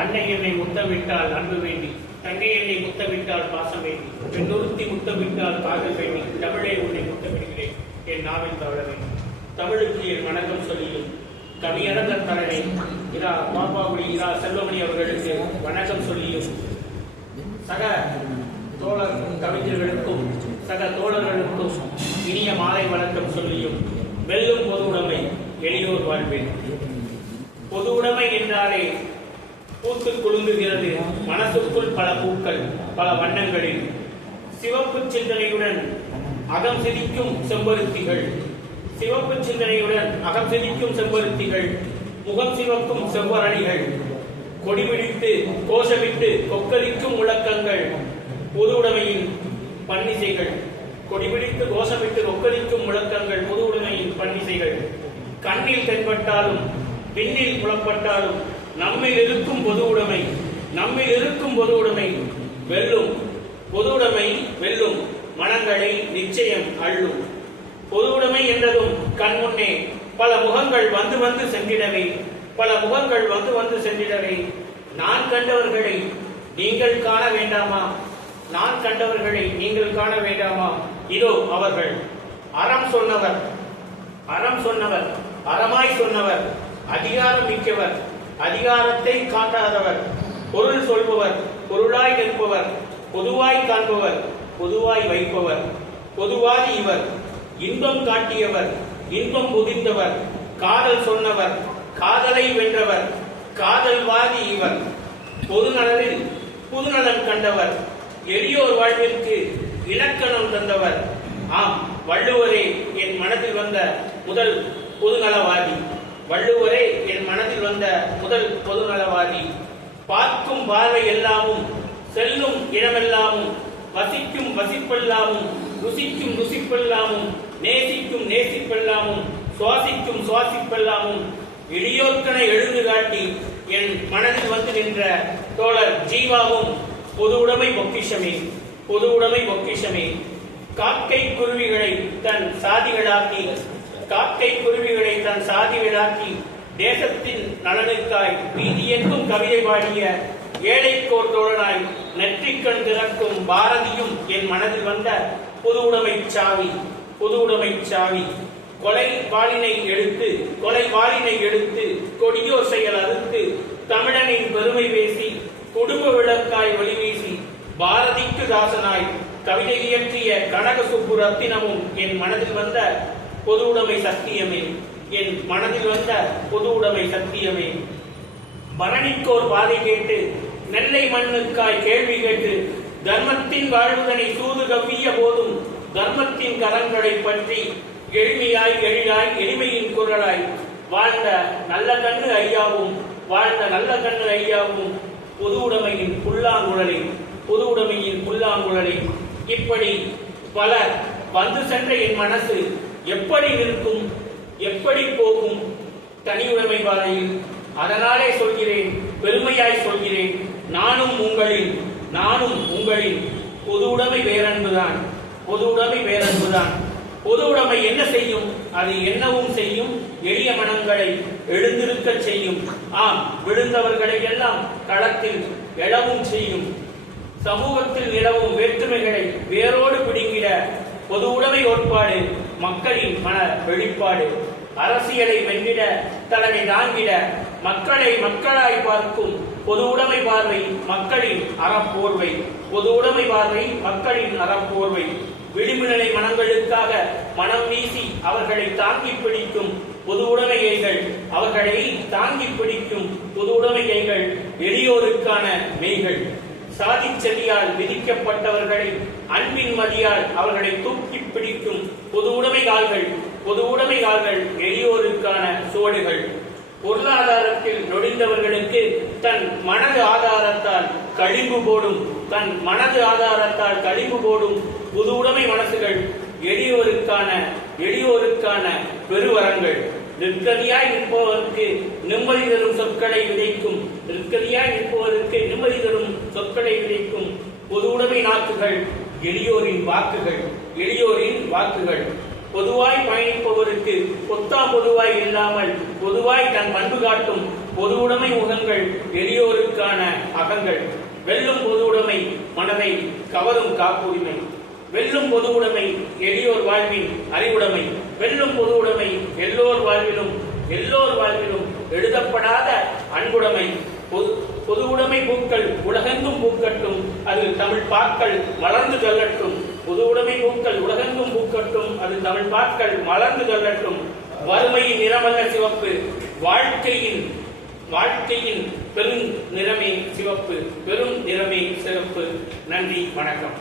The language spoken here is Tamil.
அன்னை என்னை முத்தமிட்டால் அன்பு வேண்டி, தங்கை என்னை முத்தமிட்டால் பாசம் வேண்டி, பெண்ணுறுத்தி முத்தமிட்டால் காதல் வேண்டி, தமிழை உன்னை முத்தமிடுகிறேன் என் நாவில் தவழ வேண்டும். தமிழுக்கு என் வணக்கம் சொல்லியும் கவியரங்கர் தலைமை இரா பாப்பாவுடி இரா செல்வமணி அவர்களுக்கு வணக்கம் சொல்லியும் சக தோழர் கவிஞர்களுக்கும் சக தோழர்களுக்கும் இனிய மாலை வணக்கம் சொல்லியும் வெல்லும் பொது உடைமை எளியோர் வாழ்வேன். பொது உடைமை என்றாலே பூத்து குலுங்குகிறது மனசுக்குள் பல பூக்கள் பல வண்ணங்களில். சிவப்பு சிந்தனையுடன் அகம் சிரிக்கும் செம்பருத்திகள், சிவப்பு சிந்தனையுடன் அகம் சிரிக்கும் செம்பருத்திகள், முகம் சிவக்கும் செவ்வரணிகள், கொடிபிடித்து கோஷமிட்டு கொக்கரிக்கும் முழக்கங்கள், பொது உடைமையின் பன்னிசைகள், கொடிபிடித்து கோஷமிட்டு கொக்கரிக்கும் முழக்கங்கள், பொது உடைமையின் பன்னிசைகள். கண்ணில் தென்பட்டாலும் விண்ணில் புலப்பட்டாலும் நம்மில் இருக்கும் பொது உடைமை, நம்மில் இருக்கும் பொது உடைமை வெல்லும். பொது உடைமை வெல்லும், மனங்களை நிச்சயம் அள்ளும். பொது உடைமை என்றதும் கண் முன்னே பல முகங்கள் வந்து வந்து சென்றிடவே, பல முகங்கள் வந்து வந்து சென்றிடவே, நான் கண்டவர்களை நீங்கள் காண வேண்டாமா, நான் கண்டவர்களை நீங்கள் காண வேண்டாமா, இதோ அவர்கள். அறம் சொன்னவர், அறம் சொன்னவர், அறமாய் சொன்னவர், அதிகாரம் மிக்கவர், அதிகாரத்தை காட்டாதவர், பொருள் சொல்பவர், பொருளாய் நிற்பவர், பொதுவாய் காண்பவர், பொதுவாய் வைப்பவர், பொதுவாதி இவர். இன்பம் காட்டியவர், இன்பம் புதிந்தவர், காதல் சொன்னவர், காதலை வென்றவர், காதல்வாதி இவர். பொதுநலனில் புதுநலன் கண்டவர், எளியோர் வாழ்விற்கு இலக்கணம் தந்தவர். ஆம், வள்ளுவரே என் மனதில் வந்த முதல் பொதுநலவாதி, வள்ளுவரே என் மனதில் வந்த முதல் பொதுநலவாதி. பார்க்கும் பார்வை எல்லாமும், செல்லும் இடமெல்லாமும், வசிக்கும் வசிப்பெல்லாமும், ருசிக்கும் ருசிப்பெல்லாமும், நேசிக்கும் நேசிப்பெல்லாமும், சுவாசிக்கும் சுவாசிப்பெல்லாமும் எளியோர்க்கென எழுந்து காட்டி என் மனதில் வந்து நின்ற தோழர் ஜீவாவும் பொது உடைமை பொக்கிஷமே, பொது உடைமை பொக்கிஷமே. காக்கை குருவிகளை தன் சாதிகளாக்கி, காக்கை குருவிகளை தன் சாதிகளாக்கி தேசத்தின் நலனுக்காய் வீதியெங்கும் கவிதை பாடிய ஏழைக்கோர் தோழனாய் நெற்றிக்கண் திறக்கும் பாரதியும் என் மனதில் வந்த பொது உடைமை சாவி, பொது உடைமை சாவி. கொலை வாளினை எடுத்து, கொலை வாளினை எடுத்து கொடியோர் செயல் அறுத்து தமிழனின் பெருமை பேசி குடும்ப விளக்காய் ஒளிவீசி பாரதிக்கு தாசனாய் கவிதை இயற்றிய கனக சுப்பு ரத்தினமும் என் மனதில் வந்த பொது உடைமை சத்தியமே, என் மனதில் வந்த பொது உடைமை சத்தியமே. பரணிக்கோர் பாதை கேட்டு நெல்லை மண்ணுக்காய் கேள்வி கேட்டு தர்மத்தின் வாழ்வுதனை சூது கவ்விய போதும் தர்மத்தின் கரங்களை பற்றி எளிமையாய் எழிலாய் எளிமையின் குரலாய் வாழ்ந்த நல்ல கண்ணு ஐயாவும், வாழ்ந்த நல்ல கண்ணு ஐயாவும் பொது உடைமையின் புல்லாங்குழலை, பொது உடைமையின் புல்லாங்குழலை. இப்படி பல வந்து சென்ற என் மனசு எப்படி நிற்கும், எப்படி போகும் தனியுடைமை பாதையில்? அதனாலே சொல்கிறேன், பெருமையாய் சொல்கிறேன், நானும் உங்களின், நானும் உங்களின். பொது உடைமை வேறன்புதான், பொது உடைமை வேறன்புதான். பொது உடைமை என்ன செய்யும்? அது என்னவும் செய்யும், எளிய மனங்களை எழுந்திருக்க செய்யும். ஆம், விழுந்தவர்களை எல்லாம் களத்தில் எழவும் செய்யும். சமூகத்தில் நிலவும் வேற்றுமைகளை வேரோடு பிடுங்கிட பொது உடைமை கோட்பாடு மக்களின் மன வெளிப்பாடு. அரசியலை வென்றிட தலைமை தாங்கிட மக்களை மக்களாய் பார்க்கும் பொது உடைமை பார்வை மக்களின் அறப்போர்வை, பொது உடைமை பார்வை மக்களின் அறப்போர்வை. விளிம்புநிலை மனங்களுக்காக மனம் வீசி அவர்களை தாங்கி பிடிக்கும் பொது உடைமைகள், அவர்களை தாங்கி பிடிக்கும் பொது உடைமைகள் எளியோருக்கான மெய்கள். சாதி செடியால் விதிக்கப்பட்டவர்களை அன்பின் மதியால் அவர்களை தூக்கி பிடிக்கும் பொது உடைமை கால்கள், பொது உடைமை கால்கள் எளியோருக்கான சுவடுகள். பொருளாதாரத்தில் நொடிந்தவர்களுக்கு தன் மனது ஆதாரத்தால் கழிவு போடும், தன் மனது ஆதாரத்தால் கழிவு போடும் பொது உடைமை மனசுகள் எளியோருக்கான, எளியோருக்கான பெருவரங்கள். நிற்கதியாய் நிற்பவருக்கு நிம்மதி தரும் சொற்களை விதைக்கும், நிற்கதியாய் நிற்பவருக்கு நிம்மதி தரும் சொற்களை விதைக்கும் பொது உடைமை நாக்குகள் எளியோரின் வாக்குகள், எளியோரின் வாக்குகள். பொதுவாய் பயணிப்பவருக்கு பொத்தாம் பொதுவாய் இல்லாமல் பொதுவாய் தன் பண்பு காட்டும் பொது உடைமை முகங்கள் எளியோருக்கான அகங்கள். வெல்லும் பொது உடைமை மனதை கவரும் காப்புரிமை. வெல்லும் பொது உடைமை எளியோர் வாழ்வின் அறிவுடைமை. வெல்லும் பொது உடைமை எல்லோர் வாழ்விலும் எழுதப்படாத அன்புடைமை. பொது உடைமை பூக்கள் உலகெங்கும் பூக்கட்டும், அது தமிழ் பாக்கள் மலர்ந்து செல்லட்டும். பொது உடைமை பூக்கள் உலகெங்கும் பூக்கட்டும், அது தமிழ் பாக்கள் மலர்ந்து செல்லட்டும். வறுமையின் நிறமல்ல சிவப்பு, வாழ்க்கையின் பெரும் நிறமே சிவப்பு, பெரும் நிறமே சிறப்பு. நன்றி, வணக்கம்.